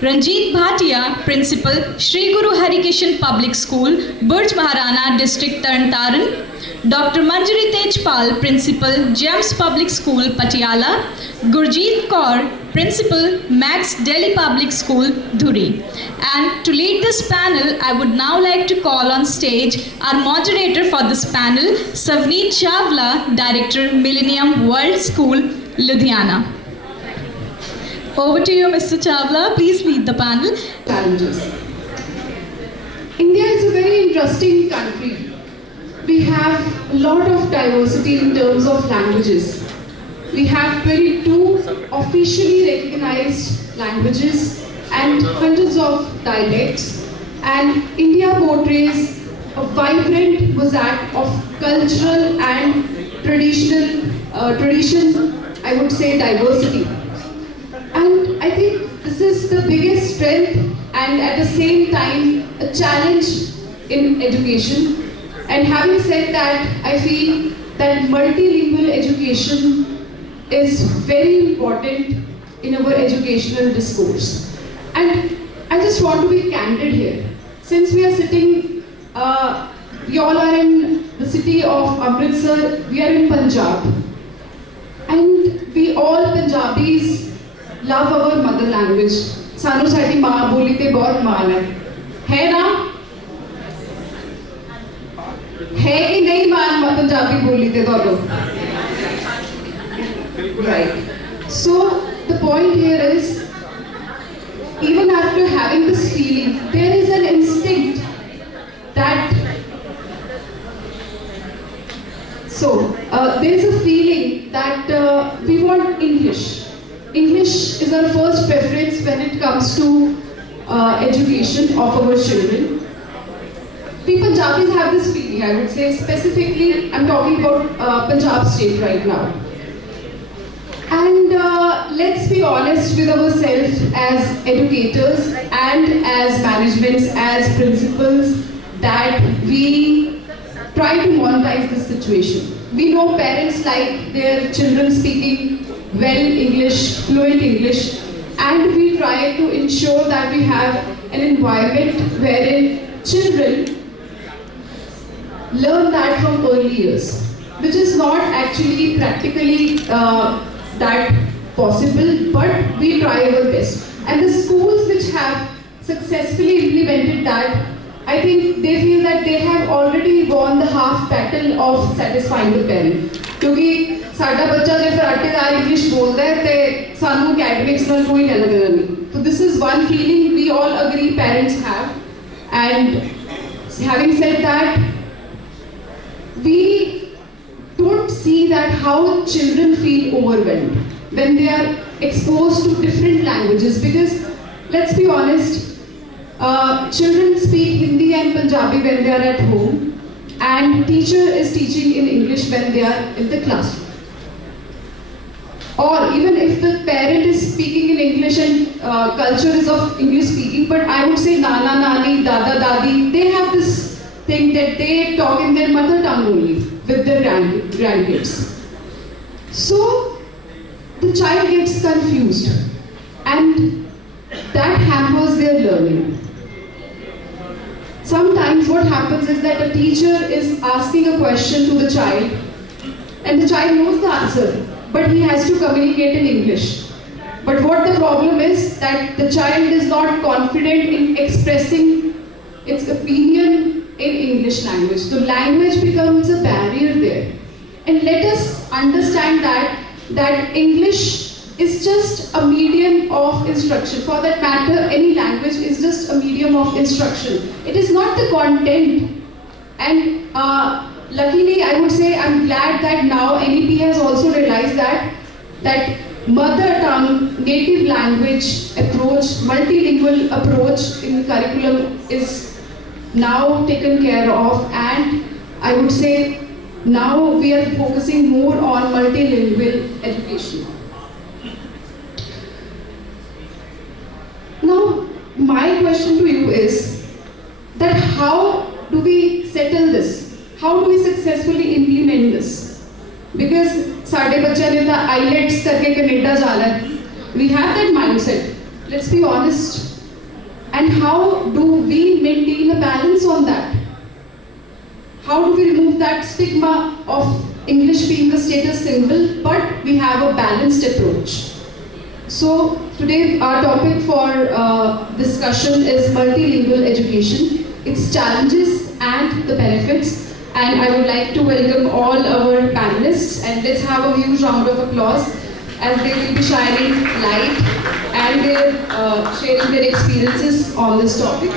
Ranjit Bhatia, Principal, Shri Guru Harikishan Public School, Burj Maharana, District Tarn Taran. Dr. Manjari Tejpal, Principal, GEMS Public School, Patiala. Gurjeet Kaur, Principal, Max Delhi Public School, Dhuri. And to lead this panel, I would now like to call on stage our moderator for this panel, Savneet Chawla, Director, Millennium World School, Ludhiana. Over to you, Mr. Chawla. Please lead the panel. Challenges. India is a very interesting country. We have a lot of diversity in terms of languages. We have 22 officially recognized languages and hundreds of dialects. And India portrays a vibrant mosaic of cultural and tradition, I would say, diversity. And I think this is the biggest strength and at the same time a challenge in education. And having said that, I feel that multilingual education is very important in our educational discourse. And I just want to be candid here. Since we are sitting, you all are in the city of Amritsar, we are in Punjab. And we all Punjabis love our mother language. Sanu saadi maa boli te bahut maan hai na? है कि नहीं मान पंजाबी बोली थे दोनों? Right. So the point here is, even after having this feeling, there is an instinct that there is a feeling that we want English. English is our first preference when it comes to education of our children. We Punjabis have this feeling, I would say, specifically, I'm talking about Punjab state right now. And let's be honest with ourselves as educators and as managements, as principals, that we try to monetize this situation. We know parents like their children speaking well English, fluent English, and we try to ensure that we have an environment wherein children learn that from early years, which is not actually practically that possible, but we try our best. And the schools which have successfully implemented that, I think they feel that they have already won the half battle of satisfying the parent. क्योंकि साडा बच्चा जो फराटेदार English बोलता है ते सानू academics नाल कोई लेना देना नहीं. So this is one feeling we all agree parents have. And having said that, we don't see that how children feel overwhelmed when they are exposed to different languages, because let's be honest, children speak Hindi and Punjabi when they are at home, and teacher is teaching in English when they are in the classroom. Or even if the parent is speaking in English and culture is of English speaking, but I would say Nana, Nani, Dada, Dadi, they have this thing that they talk in their mother tongue only with their grandkids. So the child gets confused and that hampers their learning. Sometimes what happens is that a teacher is asking a question to the child and the child knows the answer, but he has to communicate in English. But what the problem is that the child is not confident in expressing its opinion in English language. The language becomes a barrier there. And let us understand that English is just a medium of instruction. For that matter, any language is just a medium of instruction. It is not the content. And luckily, I would say I'm glad that now NEP has also realized that mother tongue, native language approach, multilingual approach in the curriculum is now taken care of, and I would say now we are focusing more on multilingual education. Now, my question to you is that how do we settle this? How do we successfully implement this? Because साढ़े बच्चे ने तो IELTS करके Canada जाना है. We have that mindset. Let's be honest. And how do we maintain a balance on that? How do we remove that stigma of English being the status symbol, but we have a balanced approach? So today our topic for discussion is multilingual education, its challenges and the benefits. And I would like to welcome all our panelists, and let's have a huge round of applause as they will be shining light and they're sharing their experiences on this topic.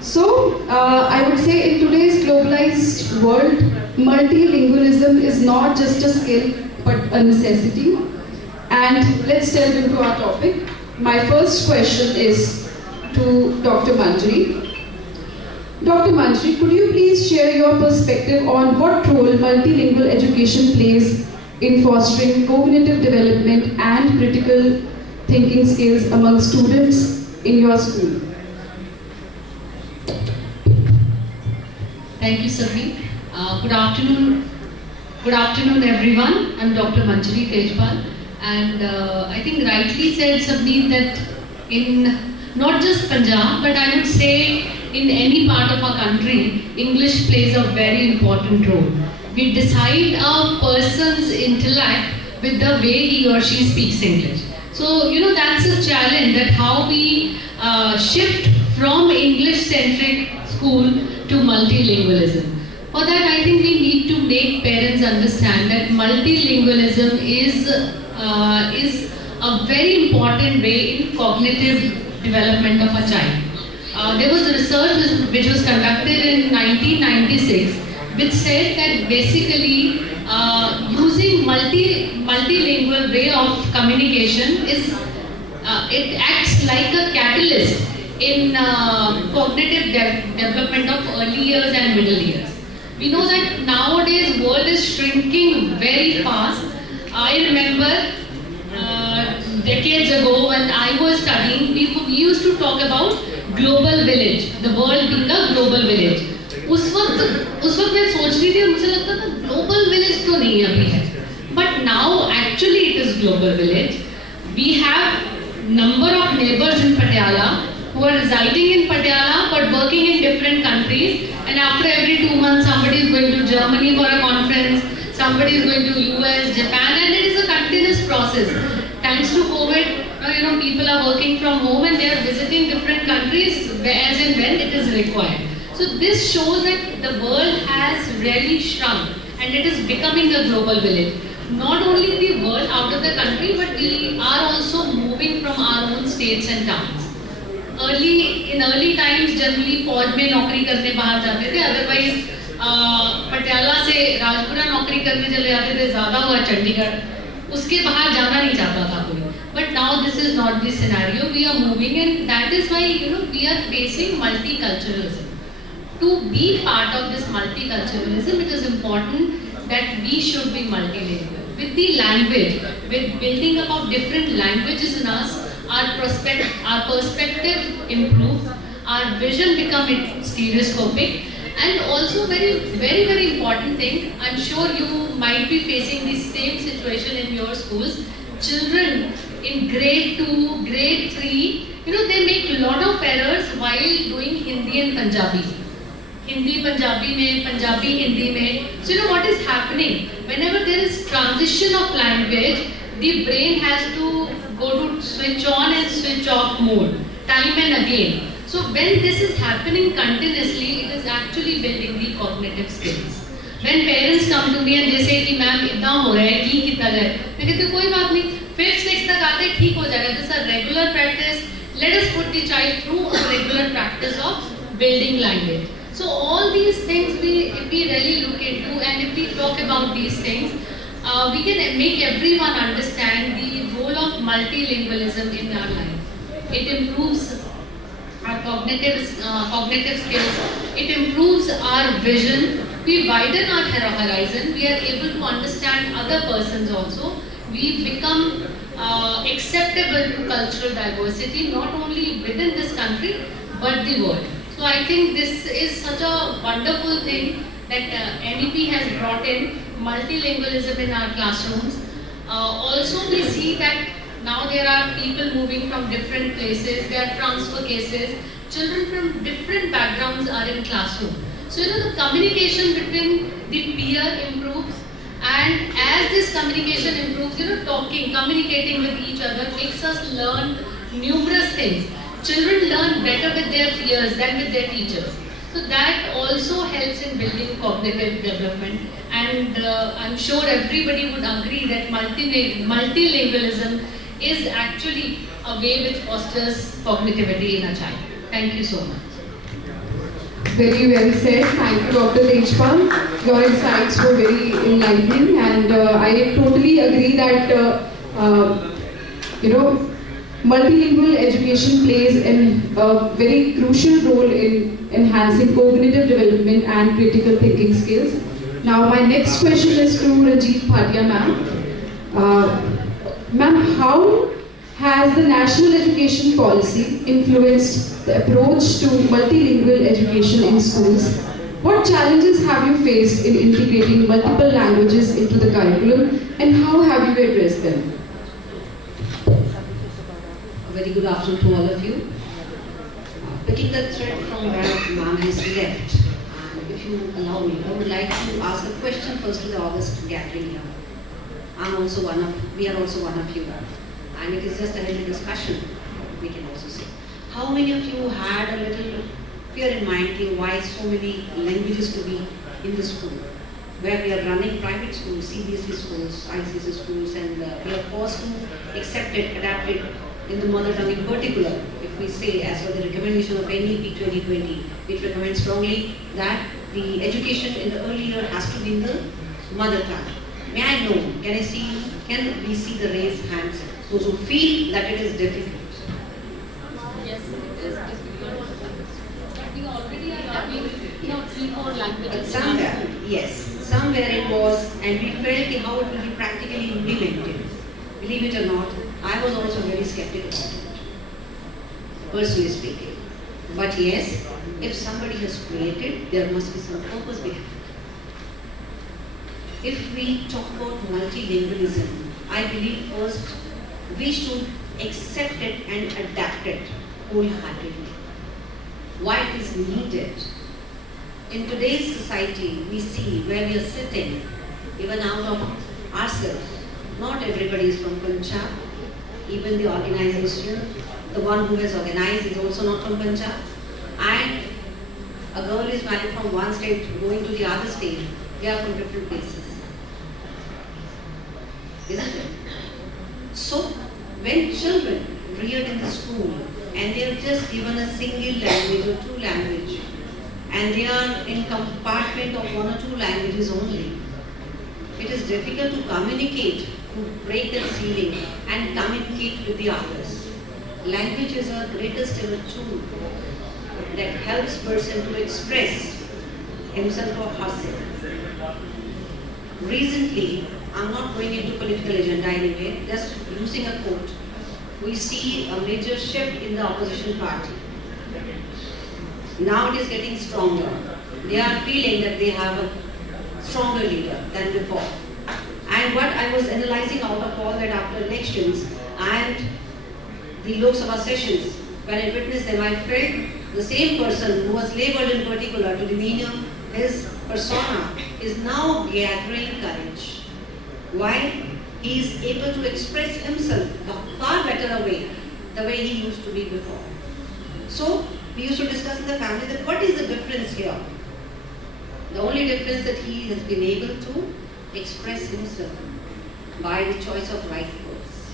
So I would say in today's globalized world, multilingualism is not just a skill but a necessity. And let's delve into our topic. My first question is to Dr. Manjari. Dr. Manjari, could you please share your perspective on what role multilingual education plays in fostering cognitive development and critical thinking skills among students in your school? Thank you, Sabri. Good afternoon, everyone. I'm Dr. Manjari Tejpal, and I think rightly said, Sabri, that in not just Punjab, but I would say in any part of our country, English plays a very important role. We decide a person's intellect with the way he or she speaks English. So, that's a challenge, that how we shift from English-centric school to multilingualism. For that, I think we need to make parents understand that multilingualism is a very important way in cognitive development of a child. There was a research which was conducted in 1996, which said that basically using multilingual way of communication it acts like a catalyst in cognitive development of early years and middle years. We know that nowadays world is shrinking very fast. I remember decades ago when I was studying, we used to talk about global village, the world being a global village. उस वक्त मैं सोच रही थी और मुझे लगता था global village तो नहीं अभी है. But now actually it is global village. We have number of neighbors in Patiala who are residing in Patiala but working in different countries, and after every 2 months somebody is going to Germany for a conference, somebody is going to US, Japan, and it is a continuous process. Thanks to COVID, people are working from home and they are visiting different countries as and when it is required. So this shows that the world has really shrunk and it is becoming a global village. Not only the world out of the country, but we are also moving from our own states and towns. In early times, generally फौज में नौकरी करने बाहर जाते थे. Otherwise, Patiala से राजपुरा नौकरी करने चले जाते थे. ज़्यादा हुआ चंडीगढ़, उसके बाहर जाना नहीं चाहता था कोई. But now this is not the scenario. We are moving, and that is why we are facing multiculturalism. To be part of this multiculturalism, it is important that we should be multilingual. With the language, with building about different languages in us, our perspective improves, our vision becomes stereoscopic, and also very, very, very important thing, I'm sure you might be facing the same situation in your schools. Children in grade 2, grade 3, they make a lot of errors while doing Hindi and Punjabi. Hindi Punjabi mein, Punjabi Hindi mein. So what is happening? Whenever there is transition of language, the brain has to go to switch on and switch off mode, time and again. So when this is happening continuously, it is actually building the cognitive skills. When parents come to me and they say कि ma'am इतना हो रहा है, ये कितना है, मैं कहती हूँ कोई बात नहीं, 5th 6th तक आते ठीक हो जाएगा. This is a regular practice. Let us put the child through a regular practice of building language. So all these things, if we really look into and if we talk about these things, we can make everyone understand the role of multilingualism in our life. It improves our cognitive skills. It improves our vision. We widen our horizon. We are able to understand other persons also. We become acceptable to cultural diversity, not only within this country, but the world. So I think this is such a wonderful thing that NEP has brought in multilingualism in our classrooms. Also we see that Now there are people moving from different places, there are transfer cases, children from different backgrounds are in classroom. So the communication between the peer improves, and as this communication improves, talking, communicating with each other makes us learn numerous things. Children learn better with their peers than with their teachers. So that also helps in building cognitive development, and I'm sure everybody would agree that multilingualism is actually a way which fosters cognitivity in a child. Thank you so much. Very well said. Thank you, Dr. Tejpal. Your insights were very enlightening, and I totally agree that multilingual education plays a very crucial role in enhancing cognitive development and critical thinking skills. Now, my next question is to Ranjit Bhatia ma'am. Ma'am, how has the national education policy influenced the approach to multilingual education in schools? What challenges have you faced in integrating multiple languages into the curriculum, and how have you addressed them? A very good afternoon to all of you. Picking the thread from where ma'am has left, and if you allow me, I would like to ask a question first to the August gathering here. We are also one of you, and it is just a little discussion, we can also say. How many of you had a little fear in mind why so many languages to be in the school? Where we are running private schools, CBSE schools, ICSE schools, and we are forced to accept it, adapt it in the mother tongue in particular. If we say, as per the recommendation of NEP 2020, which recommends strongly that the education in the early year has to be in the mother tongue. May I know, can we see the raised hands, those who feel that it is difficult? Yes, it is difficult. But we already are having 3-4 languages. But somewhere, yes, somewhere it was, and we felt how it will be practically implemented. Believe it or not, I was also very skeptical about it, personally speaking. But yes, if somebody has created, there must be some purpose behind it. If we talk about multilingualism, I believe first we should accept it and adapt it wholeheartedly. Why it is needed? In today's society, we see where we are sitting, even out of ourselves. Not everybody is from Punjab. Even the organization, the one who has organized is also not from Punjab. And a girl is married from one state going to the other state. They are from different places. Isn't it? So, when children reared in the school and they are just given a single language or two language, and they are in compartment of 1 or 2 languages only, it is difficult to communicate, to break that ceiling and communicate with the others. Language is our greatest ever tool that helps person to express himself or herself. Recently, I'm not going into political agenda anyway, just using a quote. We see a major shift in the opposition party. Now it is getting stronger. They are feeling that they have a stronger leader than before. And what I was analyzing out of all that after elections and the Lok Sabha sessions, when I witnessed them, I felt the same person who was labeled in particular to demean his persona is now gathering courage. Why? He is able to express himself far better way, the way he used to be before. So, we used to discuss in the family that what is the difference here? The only difference that he has been able to express himself by the choice of right words.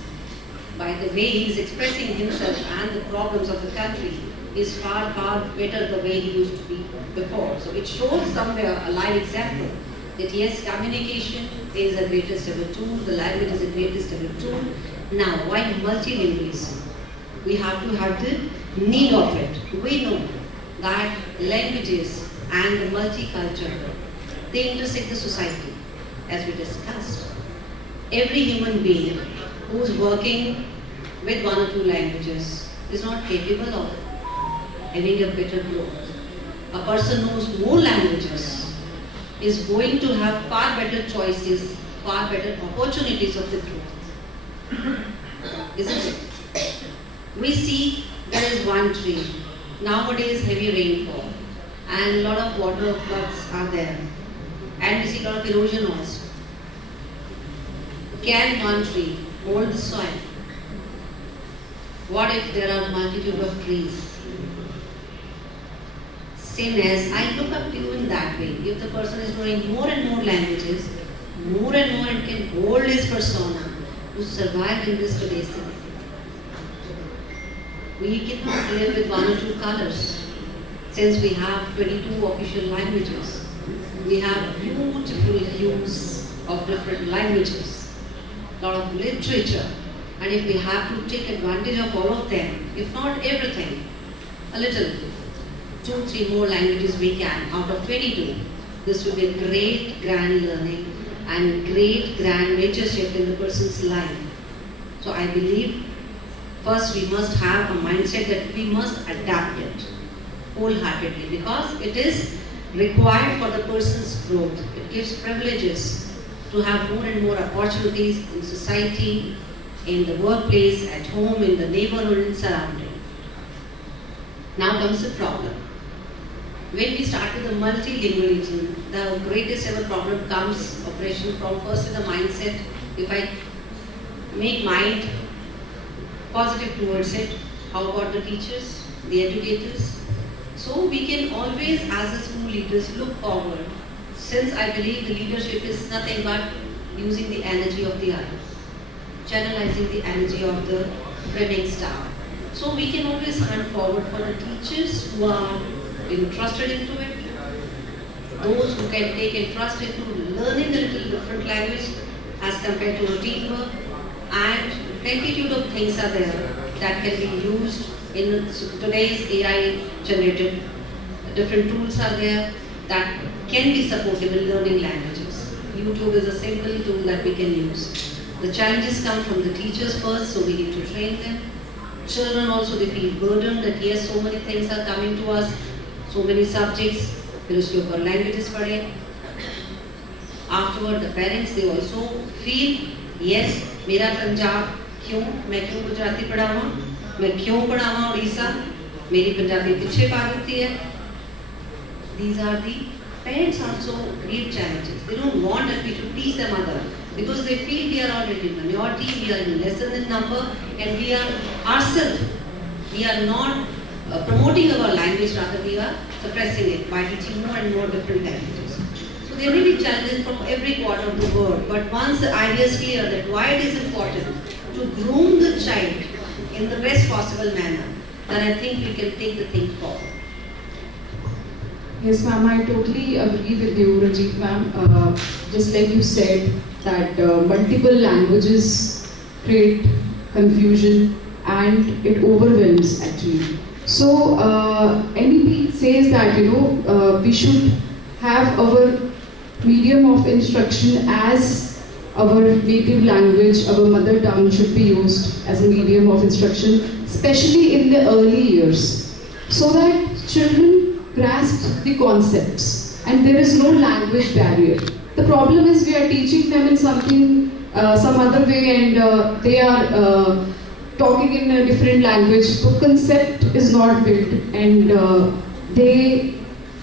By the way he is expressing himself and the problems of the country is far, far better the way he used to be before. So it shows somewhere a live example that yes, communication is the greatest ever tool, the language is the greatest ever tool. Now, why multilingualism? We have to have the need of it. We know that languages and the multicultural, they intersect the society, as we discussed. Every human being who is working with 1 or 2 languages is not capable of having a better growth. A person who knows more languages is going to have far better choices, far better opportunities of the growth. isn't it? We see there is one tree. Nowadays, heavy rainfall and a lot of water floods are there. And we see a lot of erosion also. Can one tree hold the soil? What if there are multitude of trees? Same as I look up to you in that way. If the person is knowing more and more languages, more and more and can hold his persona to survive in this today's society. We cannot live with one or two colors. Since we have 22 official languages, we have beautiful hues of different languages, a lot of literature, and if we have to take advantage of all of them, if not everything, a little, 2-3 more languages we can out of 22, this will be a great grand learning and great grand mentorship in the person's life. So I believe first we must have a mindset that we must adapt it wholeheartedly because it is required for the person's growth. It gives privileges to have more and more opportunities in society, in the workplace, at home, in the neighborhood and surrounding. Now comes the problem. When we start with the multilingualism, the greatest ever problem comes operation from first is the mindset. If I make mind positive towards it, how about the teachers, the educators? So we can always, as a school leaders, look forward. Since I believe the leadership is nothing but using the energy of the others, channelizing the energy of the brimming star. So we can always hunt forward for the teachers who are entrusted into it, those who can take interest into learning a little different language as compared to routine work, and multitude of things are there that can be used in today's AI generated. Different tools are there that can be supportive in learning languages. YouTube is a simple tool that we can use. The challenges come from the teachers first, so we need to train them. Children also, they feel burdened that yes, so many things are coming to us, so many subjects, फिर उसके ऊपर languages पढ़े. Afterward, the parents, they also feel, yes, मेरा पंजाब क्यों, मैं क्यों गुजराती पढ़ाऊँ, मैं क्यों पढ़ाऊँ उड़ीसा, मेरी पंजाबी पीछे पा देती है. These are the parents also great challenges. They don't want that we should teach them other because they feel we are already in minority, we are in lesser in number, and we are ourselves. We are not promoting our language, rather we are suppressing it by teaching more and more different languages. So there may be challenges from every quarter of the world, but once the idea is clear that why it is important to groom the child in the best possible manner, then I think we can take the thing forward. Yes, ma'am, I totally agree with you, Ranjit ma'am. Just like you said, that multiple languages create confusion and it overwhelms actually. So, NEP says that, we should have our medium of instruction as our native language, our mother tongue should be used as a medium of instruction, especially in the early years, so that children grasp the concepts and there is no language barrier. The problem is we are teaching them in something, some other way, and they are talking in a different language. So concept is not built, and they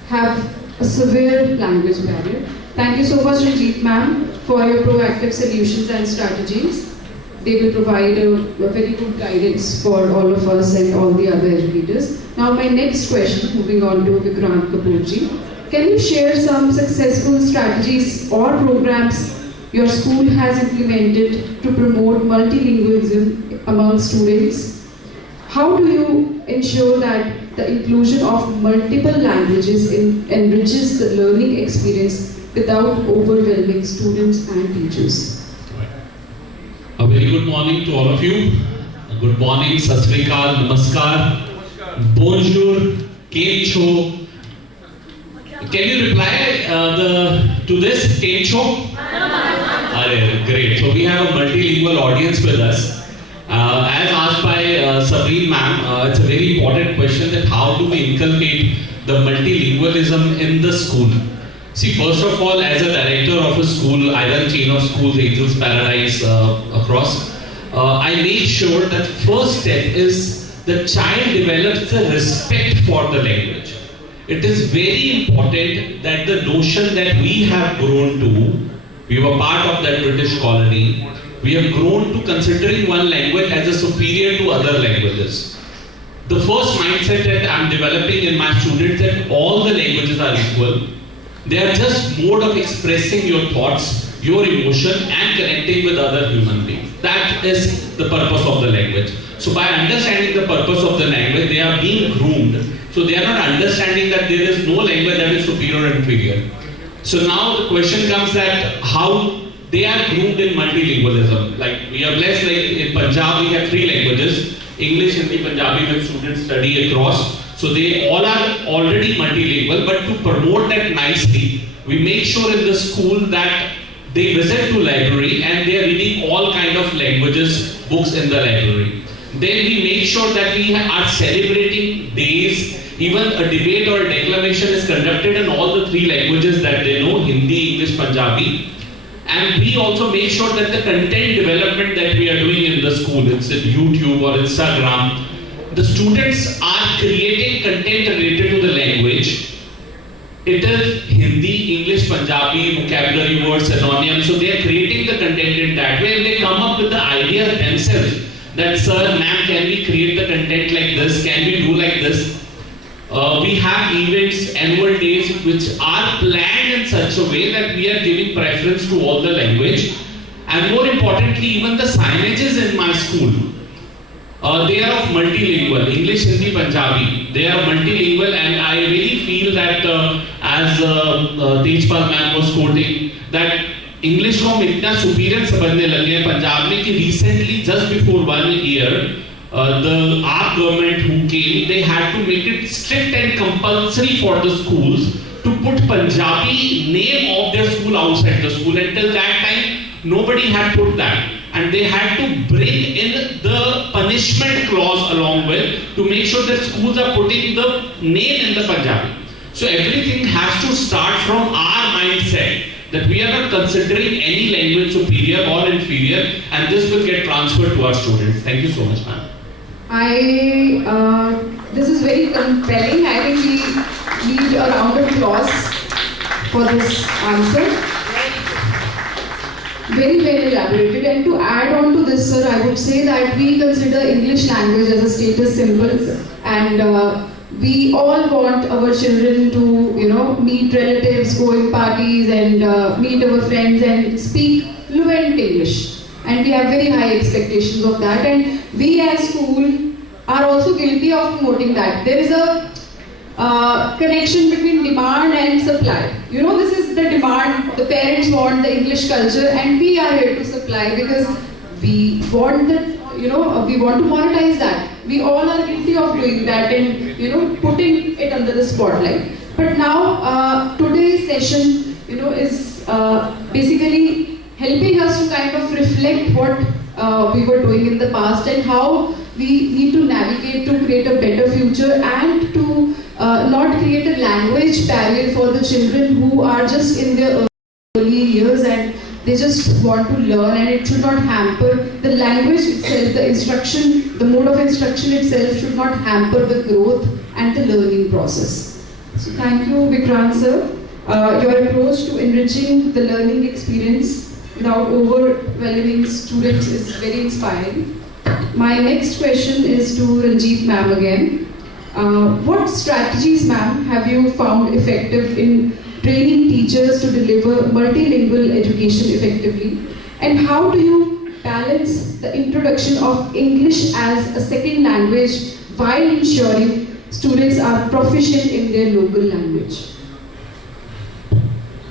have a severe language barrier. Thank you so much, Ranjit ma'am, for your proactive solutions and strategies. They will provide a very good guidance for all of us and all the other educators. Now my next question, moving on to Vikrant Kapoorji. Can you share some successful strategies or programs your school has implemented to promote multilingualism among students? How do you ensure that the inclusion of multiple languages enriches the learning experience without overwhelming students and teachers? A very good morning to all of you. Good morning, Sat Sri Akal, Namaskar, Bonjour, Kem Cho. Can you reply to this, Kem Cho? Great. So we have a multilingual audience with us. As asked by Sabreen ma'am, it's a very important question that how do we inculcate the multilingualism in the school? See, first of all, as a director of a school, I run chain of schools, Angels Paradise across. I make sure that first step is the child develops the respect for the language. It is very important that the notion that we have grown to, we were part of that British colony, we have grown to considering one language as a superior to other languages. The first mindset that I am developing in my students that all the languages are equal. They are just mode of expressing your thoughts, your emotion and connecting with other human beings. That is the purpose of the language. So by understanding the purpose of the language, they are being groomed. So they are not understanding that there is no language that is superior and inferior. So now the question comes that how they are groomed in multilingualism. Like we are blessed, like in Punjab we have 3 languages, English, Hindi, Punjabi, when students study across. So they all are already multilingual, but to promote that nicely, we make sure in the school that they visit to library and they are reading all kind of languages, books in the library. Then we make sure that we are celebrating days, even a debate or a declamation is conducted in all the 3 languages that they know, Hindi, English, Punjabi. And we also make sure that the content development that we are doing in the school, it's in YouTube or Instagram, the students are creating content related to the language. It is Hindi, English, Punjabi, vocabulary words, synonyms. So they are creating the content in that way and they come up with the ideas themselves. That sir, ma'am, can we create the content like this? Can we do like this? We have events, annual days, which are planned in such a way that we are giving preference to all the language. And more importantly, even the signages in my school, they are of multilingual, English, Hindi, Punjabi. They are multilingual and I really feel that as Tejpal ma'am was quoting, that English को हम इतना superior समझने लगे हैं पंजाब में कि recently just before 1 year our government who came, they had to make it strict and compulsory for the schools to put Punjabi name of their school outside the school. Until that time, nobody had put that. And they had to bring in the punishment clause along with to make sure that schools are putting the name in the Punjabi. So everything has to start from our mindset that we are not considering any language superior or inferior, and this will get transferred to our students. Thank you so much, ma'am. This is very compelling. I think we need a round of applause for this answer. Very well elaborated. And to add on to this, sir, I would say that we consider English language as a status symbol, and we all want our children to, meet relatives, go in parties, and meet our friends and speak fluent English. And we have very high expectations of that. And we as school are also guilty of promoting that. There is a connection between demand and supply. This is the demand. The parents want the English culture, and we are here to supply because we want that. We want to monetize that. We all are guilty of doing that and putting it under the spotlight. But now today's session, is basically helping us to kind of reflect what we were doing in the past and how we need to navigate to create a better future and to not create a language barrier for the children who are just in their early years and they just want to learn, and it should not hamper the language itself, the instruction, the mode of instruction itself should not hamper the growth and the learning process. So thank you, Vikrant sir. Your approach to enriching the learning experience without overwhelming students is very inspiring. My next question is to Ranjit ma'am again. What strategies, ma'am, have you found effective in training teachers to deliver multilingual education effectively? And how do you balance the introduction of English as a second language while ensuring students are proficient in their local language?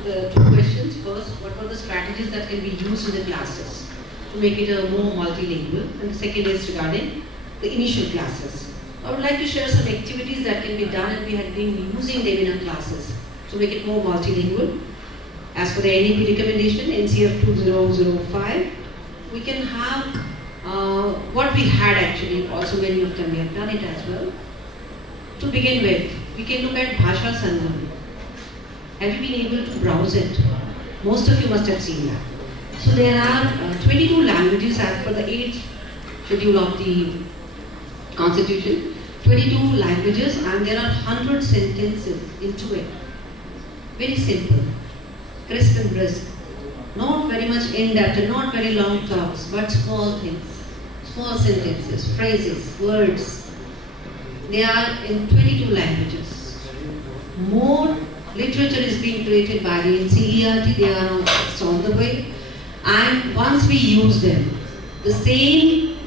The 2 questions. First, what are the strategies that can be used in the classes to make it a more multilingual? And the second is regarding the initial classes. I would like to share some activities that can be done and we have been using them in our classes to make it more multilingual. As for the NEP recommendation, NCF 2005, we can have what we had actually, also many of them we have done it as well. To begin with, we can look at Bhasha Sangam. Have you been able to browse it? Most of you must have seen that. So there are 22 languages as per the age schedule of the Constitution. 22 languages, and there are 100 sentences into it. Very simple, crisp and brisk. Not very much in-depth, not very long talks, but small things. Small sentences, phrases, words. They are in 22 languages. More literature is being created by the NCERT, they are on the way. And once we use them, the same,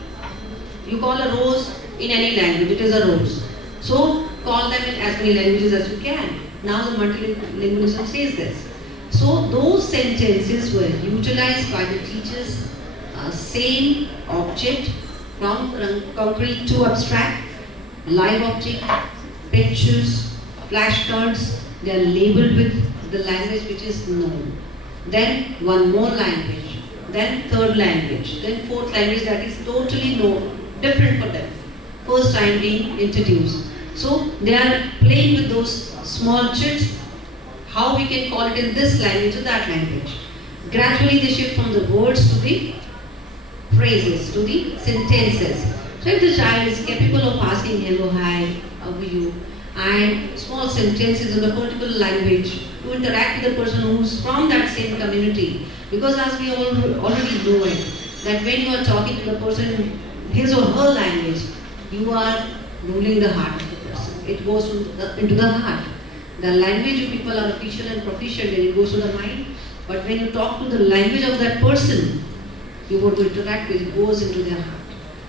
you call a rose in any language, it is a rose. So call them in as many languages as you can. Now the multilingualism says this. So those sentences were utilized by the teachers, same object from concrete to abstract, live object, pictures, flashcards, they are labeled with the language which is known. Then one more language, then third language, then fourth language that is totally different for them. First time being introduced. So they are playing with those small chits, how we can call it in this language or that language. Gradually they shift from the words to the phrases, to the sentences. So if the child is capable of asking hello, hi, how are you, and small sentences in a particular language to interact with the person who's from that same community, because as we all already know it, that when you are talking to the person in his or her language, you are ruling the heart of the person. It goes into the heart. The language of people are official and proficient and it goes to the mind. But when you talk to the language of that person, you want to interact with, it goes into their heart.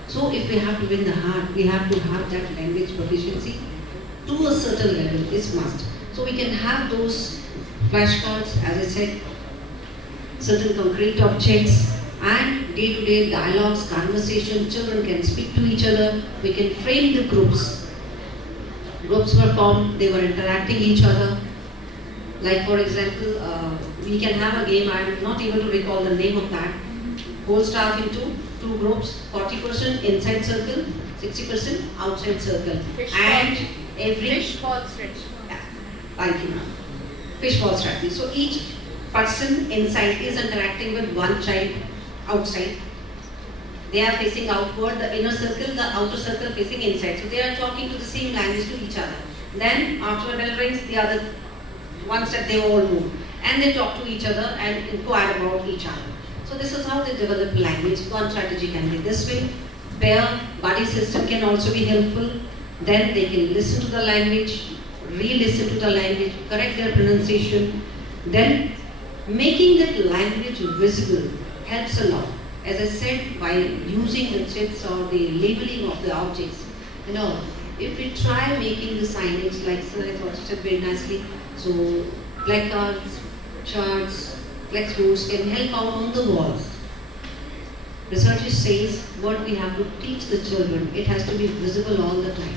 So if we have to win the heart, we have to have that language proficiency to a certain level, it's must. So we can have those flashcards, as I said, certain concrete objects, and day-to-day dialogues, conversation, children can speak to each other, we can frame the groups. Groups were formed, they were interacting each other. Like for example, we can have a game, I am not able to recall the name of that. Whole staff into two groups, 40% inside circle, 60% outside circle. And every Fishball stretch. Yeah, thank you ma'am. Fishball strategy. So each person inside is interacting with one child outside. They are facing outward, the inner circle, the outer circle facing inside. So they are talking to the same language to each other. Then after a bell rings, the other one step they all move. And they talk to each other and inquire about each other. So this is how they develop language. One strategy can be this way. Pair, buddy system can also be helpful. Then they can listen to the language, re-listen to the language, correct their pronunciation. Then making that language visible helps a lot. As I said, by using the chits or the labeling of the objects, if we try making the signage, like Sir has also said very nicely, so placards, charts, flex boards can help out on the walls. Research says what we have to teach the children, it has to be visible all the time.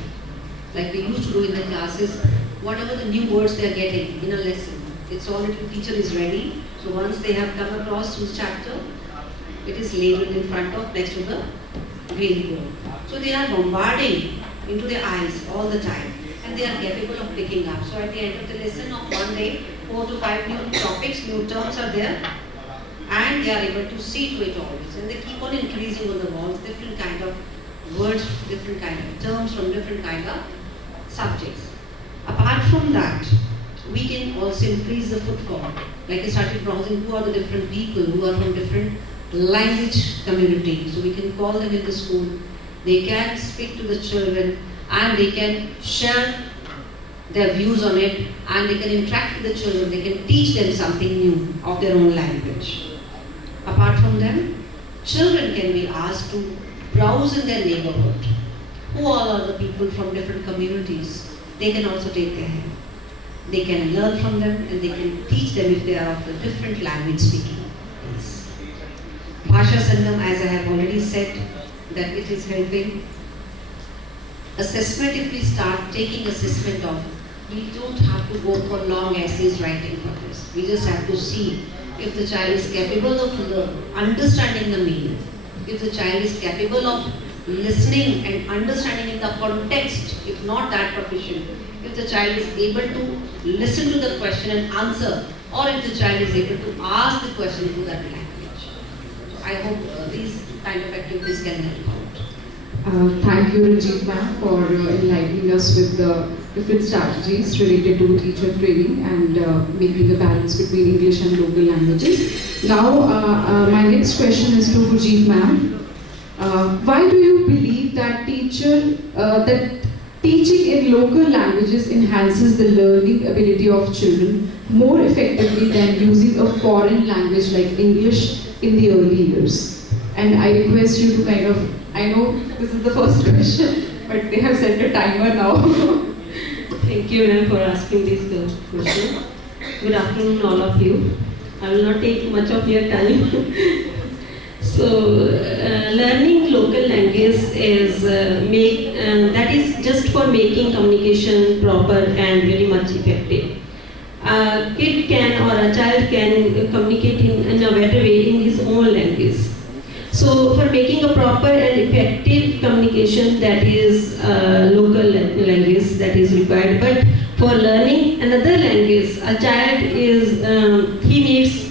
Like we used to do in the classes, whatever the new words they are getting in a lesson, it's already, the teacher is ready. So once they have come across this chapter, it is labeled in front of, next to the green board. So they are bombarding into their eyes all the time and they are capable of picking up. So at the end of the lesson of one day, 4 to 5 new topics, new terms are there and they are able to see to it always. And they keep on increasing on the walls, different kind of words, different kind of terms from different kind of subjects. Apart from that, we can also increase the footfall. Like I started browsing who are the different people who are from different language community. So we can call them in the school. They can speak to the children and they can share their views on it and they can interact with the children. They can teach them something new of their own language. Apart from them, children can be asked to browse in their neighborhood. Who all are the people from different communities? They can also take their help. They can learn from them and they can teach them if they are of a different language speaking. Bhasha Sangam, as I have already said, that it is helping. Assessment, if we start taking assessment of, we don't have to go for long essays writing for this. We just have to see if the child is capable of understanding the meaning, if the child is capable of listening and understanding in the context, if not that proficient, if the child is able to listen to the question and answer, or if the child is able to ask the question through that language. So I hope these kind of activities can help out. Thank you, Ranjit ma'am, for enlightening us with the different strategies related to teacher training and making a balance between English and local languages. Now, my next question is to Gurjeet ma'am. Why do you believe that teaching in local languages enhances the learning ability of children more effectively than using a foreign language like English in the early years? And I request you to kind of, I know this is the first question, but they have set a timer now. Thank you, ma'am, for asking this question. Good afternoon, all of you. I will not take much of your time. So, learning local language is that is just for making communication proper and very much effective. A kid can or a child can communicate in a better way in his own language. So for making a proper and effective communication, that is local language that is required. But for learning another language, a child he needs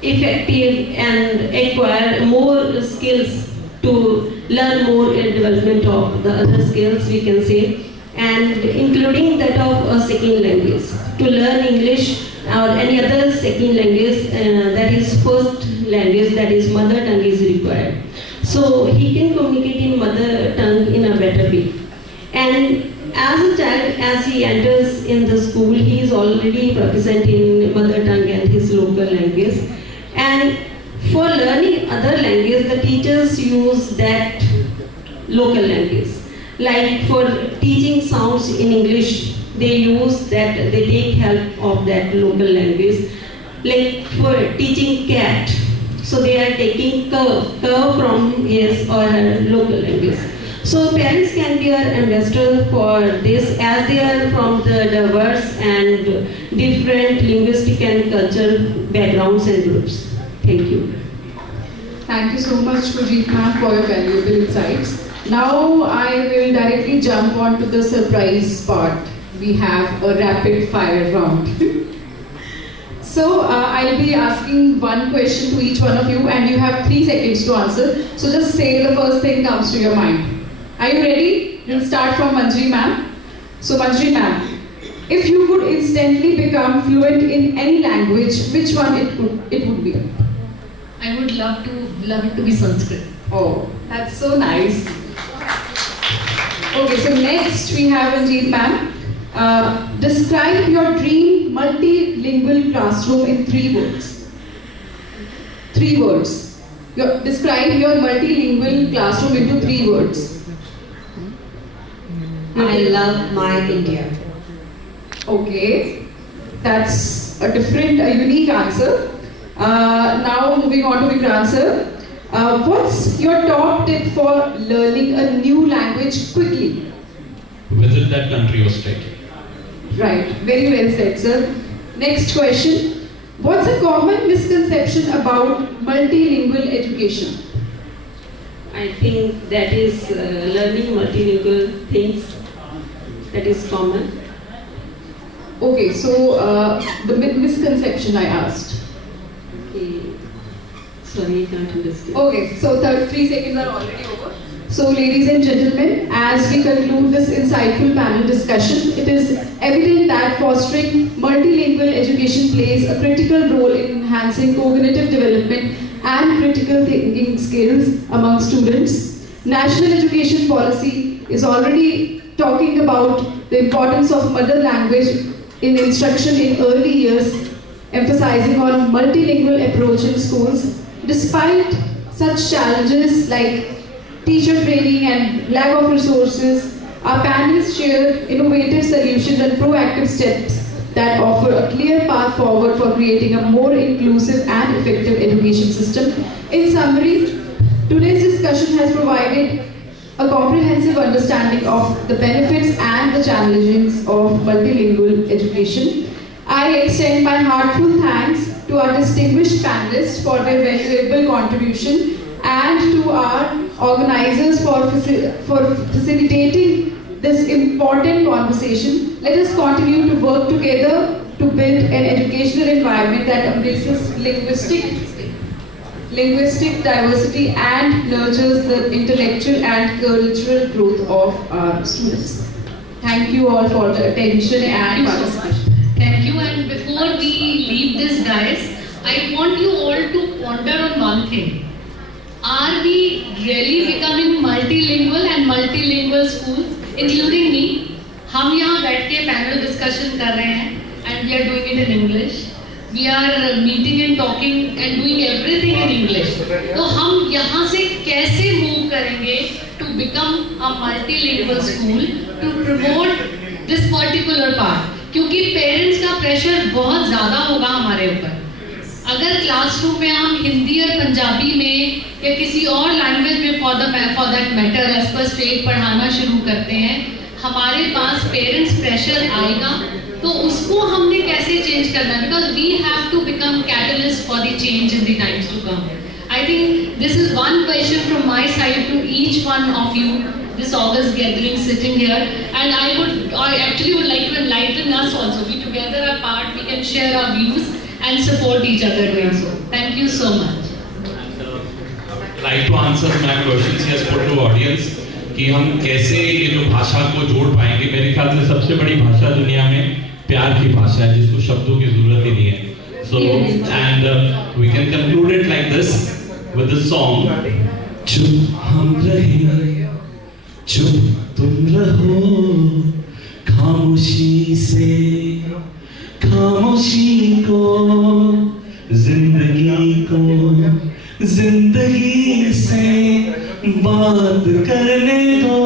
effective and acquire more skills to learn more in development of the other skills, we can say, and including that of a second language. To learn English or any other second language, that is first language, that is mother tongue is required. So he can communicate in mother tongue in a better way. And as a child, as he enters in the school, he is already proficient in mother tongue and his local language. And for learning other language, the teachers use that local language. Like for teaching sounds in English, they take help of that local language. Like for teaching cat, so they are taking curve from his or her local language. So parents can be an ambassador for this, as they are from the diverse and different linguistic and cultural backgrounds and groups. Thank you. Thank you so much, Gurjeet ma'am, for your valuable insights. Now I will directly jump on to the surprise part. We have a rapid fire round. So I'll be asking one question to each one of you and you have 3 seconds to answer. So just say the first thing comes to your mind. Are you ready? We'll start from Manjari ma'am. So Manjari ma'am, if you could instantly become fluent in any language, which one it would be? I would love it to be Sanskrit. Oh, that's so nice. Okay, so next we have Ranjit ma'am. Describe your dream multilingual classroom in 3 words. 3 words. Describe your multilingual classroom into 3 words. I love my India. Okay, that's a unique answer. Now moving on to Vikrant sir. What's your top tip for learning a new language quickly? Visit that country or state. Right, very well said, sir. Next question. What's a common misconception about multilingual education? I think that is learning multilingual things, that is common. Okay, so the misconception I asked. Okay. Sorry, I can't understand. Okay, so 3 seconds are already over. So ladies and gentlemen, as we conclude this insightful panel discussion, it is evident that fostering multilingual education plays a critical role in enhancing cognitive development and critical thinking skills among students. National education policy is already talking about the importance of mother language in instruction in early years, emphasizing on multilingual approach in schools. Despite such challenges like teacher training and lack of resources, our panelists share innovative solutions and proactive steps that offer a clear path forward for creating a more inclusive and effective education system. In summary, today's discussion has provided a comprehensive understanding of the benefits and the challenges of multilingual education. I extend my heartfelt thanks to our distinguished panelists for their valuable contribution and to our organizers for facilitating this important conversation. Let us continue to work together to build an educational environment that embraces linguistic diversity and nurtures the intellectual and cultural growth of our students. Thank you all for the attention and Thank you so much. participation. Thank you. And before we leave this dais, I want you all to ponder on one thing. Are we really becoming multilingual and multilingual schools, including me? हम यहाँ बैठ के panel discussion कर रहे हैं and we are doing it in English. We are meeting and talking and doing everything in English. तो हम यहाँ से कैसे move करेंगे to become a multilingual school to promote this particular part? क्योंकि पेरेंट्स का प्रेशर बहुत ज़्यादा होगा हमारे ऊपर. अगर क्लासरूम में हम हिंदी और पंजाबी में या किसी और लैंग्वेज में for that matter as per state पढ़ाना शुरू करते हैं, हमारे पास पेरेंट्स प्रेशर आएगा, तो उसको हमने कैसे चेंज करना है? Because we have to become catalyst for the change in the times to come. I think this is one question from my side to each one of you this August gathering sitting here, and I actually would like to enlighten us also. We together are part, we can share our views and support each other doing so. Thank you so much. Like to answer my questions yes put to audience कि हम कैसे ये जो भाषा को जोड़ पाएंगे. मेरे ख्याल से सबसे बड़ी भाषा दुनिया में प्यार की भाषा है, जिसको शब्दों की जरूरत ही नहीं है. So and we can conclude it like this with this song. चुप हम रहे, चुप तुम रहो, खामोशी से खामोशी को, जिंदगी से बात करने दो.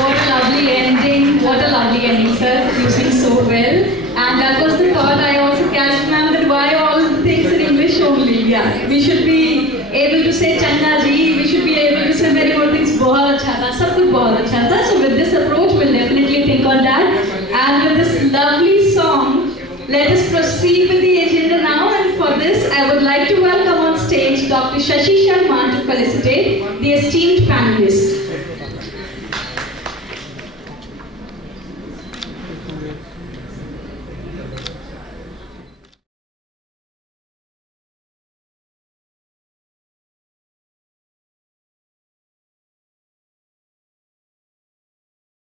What a lovely ending, what a lovely ending, sir. You sing so well. And that was the thought I also catch, ma'am, that why all things in English only. Yeah, we should be able to say Chanda ji, we should be able to say very good things. बहुत अच्छा था, सब कुछ बहुत अच्छा था. So with this approach, we'll definitely think on that. And with this lovely song, let us proceed with the agenda now. And for this, I would like to welcome on stage Dr. Shashi Sharma to felicitate the esteemed panelists.